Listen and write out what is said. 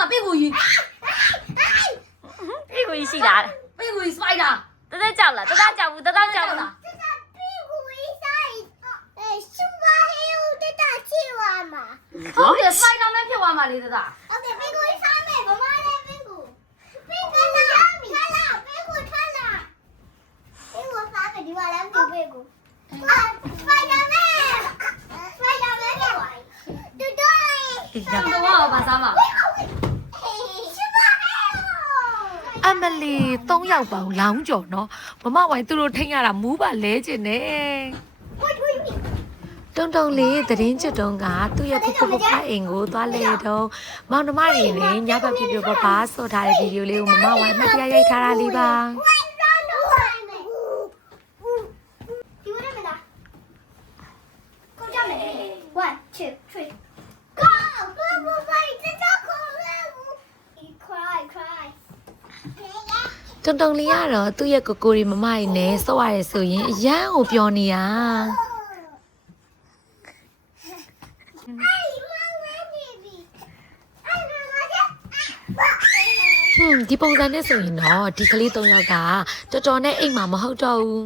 嘛屁股鱼，屁股一细啦，屁股鱼摔的，都在叫了，都在叫不，都在叫不。好嘅摔到咩票啊嘛你哋咋？咁多我扮衫啊？ အမလီ3ယောက်ပေါင်းလောင်းကြော်နော်မမဝိုင်သူတို့ထိန်းရတာမူးပါလဲကျင်နေတုံတုံလေးသတင်းချွတ်တုံးကသူ့ရဲ့ဖဖဖအိမ်ကိုသွားလေတော့မောင်နှမတွေနဲ့ညဘက်ပြပြပပဆော့ထားတဲ့ဗီဒီယိုလေးကိုမမဝိုင်မှတ်တရရိုက်ထားတာလေးပါ One, two, three. Go! Go, go, go! Cry, cry. တုံတုံလေးကတော့သူ့ရဲ့ကိုကိုရီမမကြီးနဲ့ဆော့ရတယ်ဆိုရင်အရန်ကိုပျော်နေတာ Hey, mama, baby. Hey, mama. ဒီပုံစံနဲ့ဆိုရင်တော့ဒီကလေး3ယောက်ကတော်တော်နဲ့အိမ်မှာမဟုတ်တော့ဘူး